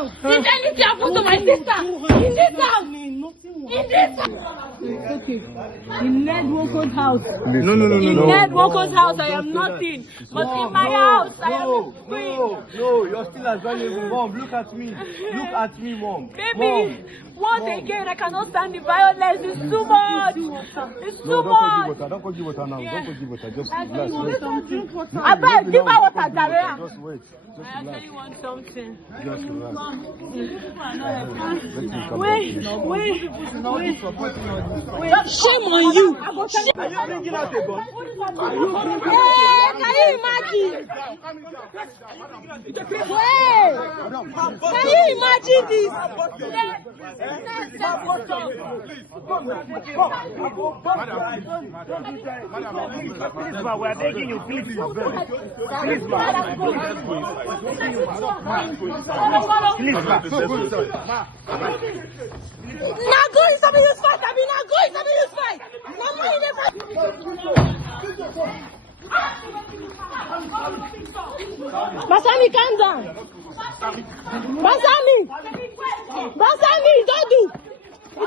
down. If anything happens to my sister, in this house. In this house. It's okay. In Ned Woko's house. No. In Ned Woko's house, I am nothing. But in my house, I am free. No, you're still as valuable. Mom, look at me. Look at me, Mom. Baby, once again, I cannot stand the violence. It's too much. It's too much. Don't go give water now. Don't go give water. Just relax. I bet give her water, Daria. Just wait. I actually want something. Just relax. Wait. Shame on you. Are you bringing out a gun? Hey, can you imagine? Wait. Can you imagine this? Please, ma, we are begging you, please. Please, ma. Please, ma. Now go is something use fight. I mean, now go is something use fight. No more in the fight. Basami, calm down. Basami, don't do. You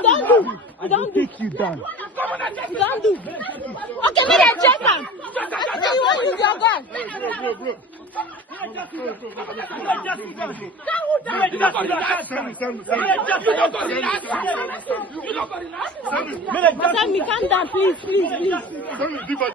don't do. Take you down. You don't do. Okay, me dey check am. I tell you want use your gun. Basami, calm down, please.